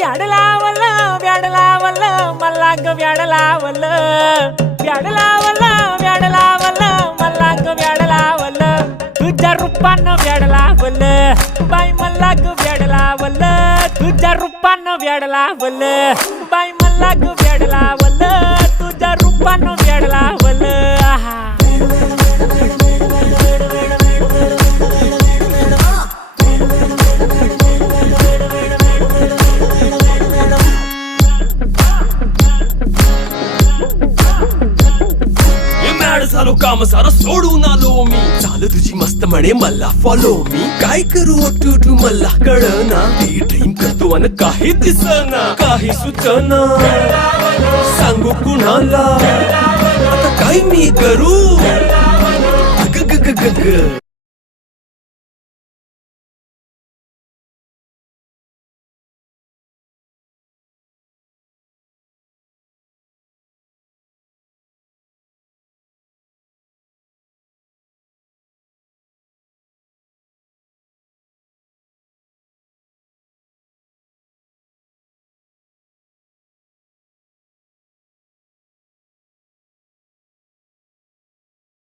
व्याड लावलं व्याड लावलं मला ग व्याड लावलं व्याड लावलं व्याड लावलं मला ग व्याड लावलं तुझ्या रूपानं व्याड लावलं बाई मला ग व्याड लावलं तुझ्या रूपानं व्याड लावलं बाई मला ग व्याड लावलं तुझ्या रूपानं व्याड लावलं आहा झालो काम सारं सोडून आलो मी चाल तुझी मस्त म्हणे मला फॉलो मी काय करू टू मला कळना ती ड्रीम करतो आणि काही दिसना काही सुचना सांगू कुणाला आता काय मी करू ग ग ग ग ग